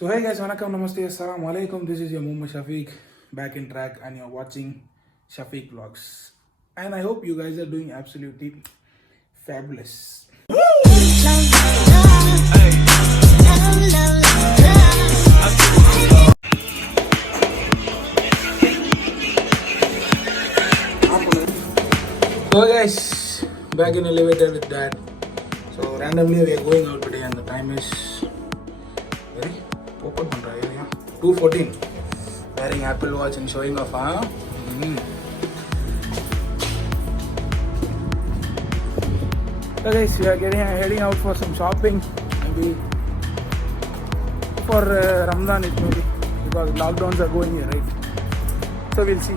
So hey guys, Vanakkam, Namaste, Assalamu Alaikum. This is your Mumma SHAFEEQ back in track and you're watching SHAFEEQ vlogs. And I hope you guys are doing absolutely fabulous. So guys, back in elevator with dad. So randomly we are going out today and the time is very open 2:14. Wearing Apple Watch and showing off, huh? So guys, we are heading out for some shopping. Maybe for Ramzan it may be, because lockdowns are going here, right? So we'll see.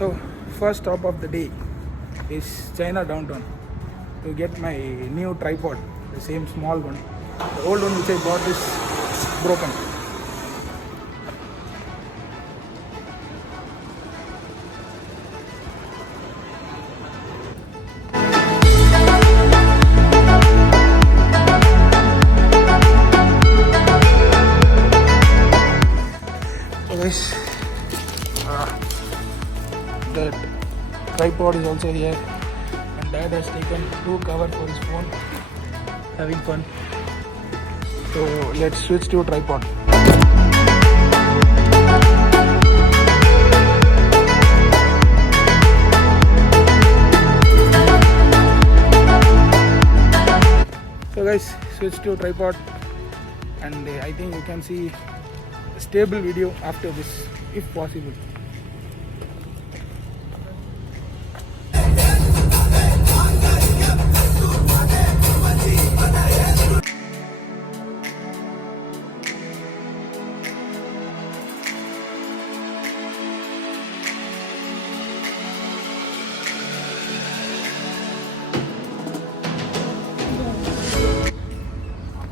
So first stop of the day is China downtown to get my new tripod, the same small one. The old one which I bought is broken. So guys, the tripod is also here and dad has taken 2 covers for his phone, having fun. So let's switch to tripod. So guys, switch to tripod and I think you can see a stable video after this if possible.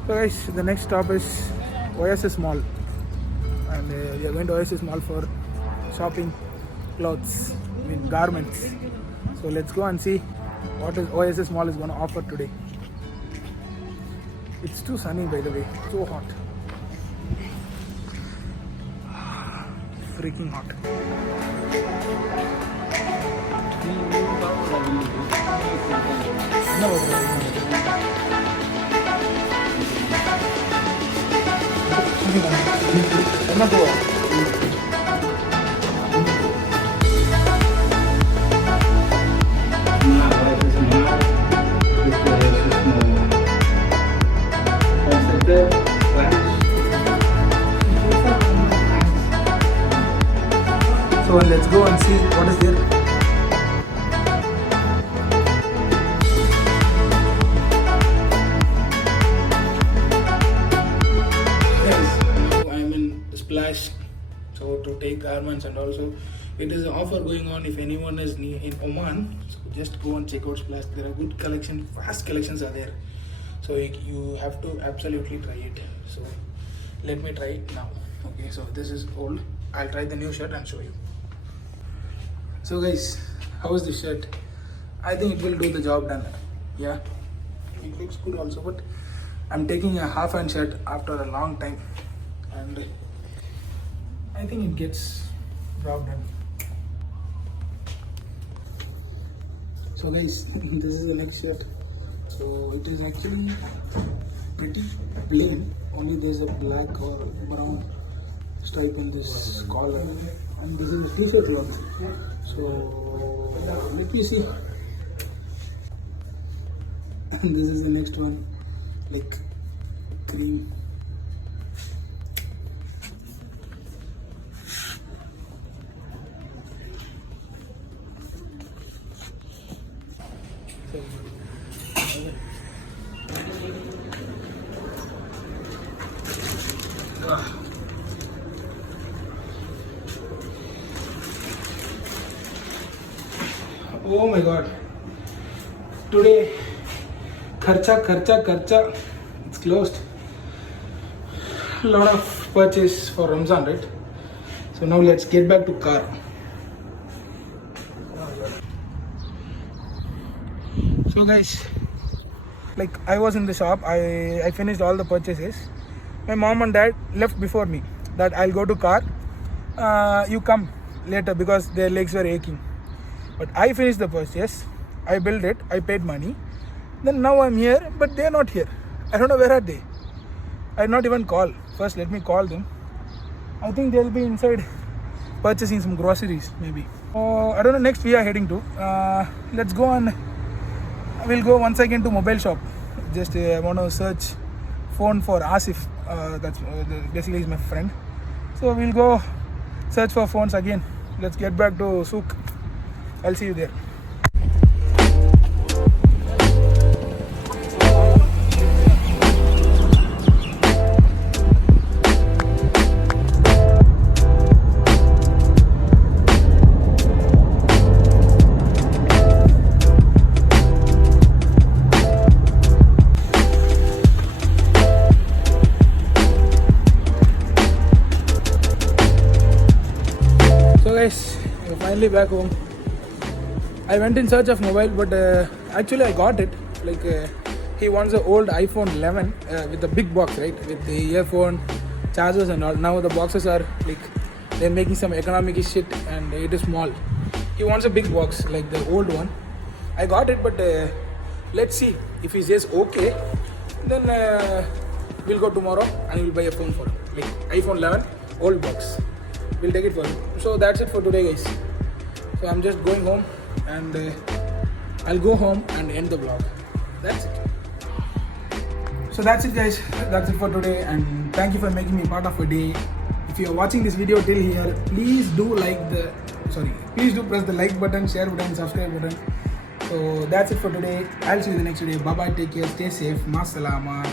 So guys, the next stop is OSS Mall and we are going to OSS Mall for shopping clothes, garments. So let's go and see what is OSS Mall is going to offer today. It's too sunny, by the way, so hot, freaking hot. So let's go and see what is there. I'm in Splash, so to take garments, and also it is an offer going on if anyone is in Oman. So just go and check out Splash. There are good collection, fast collections are there. So you have to absolutely try it. So let me try it now. Okay, so this is old. I'll try the new shirt and show you. So guys, how is this shirt? I think it will do the job done. Yeah, it looks good also, but I'm taking a half-hand shirt after a long time and I think it gets job done. So guys, this is the next shirt. So it is actually pretty plain, only there's a black or brown stripe in this collar, and this is a t-shirt cloth. So let me see. And this is the next one, like cream. Oh my god. Today, kharcha. It's closed. A lot of purchase for Ramzan, right? So now let's get back to car. So guys, like I was in the shop, I finished all the purchases. My mom and dad left before me that I'll go to car. You come later because their legs were aching. But I finished the purchase. I built it. I paid money. Then now I'm here, but they're not here. I don't know where are they. I not even call. First, let me call them. I think they'll be inside purchasing some groceries, maybe. I don't know. Next we are heading to. Let's go on. We'll go once again to mobile shop. Just I want to search phone for Asif. That's basically he's my friend. So we'll go search for phones again. Let's get back to Souk. I'll see you there. So guys, we're finally back home. I went in search of mobile, but actually I got it. Like he wants an old iPhone 11 with the big box, right? With the earphone, chargers and all. Now the boxes are like they're making some economic shit and it is small. He wants a big box like the old one. I got it, but let's see if he says okay. Then we'll go tomorrow and we'll buy a phone for him, like iPhone 11 old box. We'll take it for him. So that's it for today, guys. So I'm just going home and I'll go home and end the vlog. That's it. So that's it, guys. That's it for today, and thank you for making me part of your day. If you are watching this video till here, please do please do press the like button, share button, subscribe button. So that's it for today. I'll see you in the next video. Bye bye, take care, stay safe, ma salama.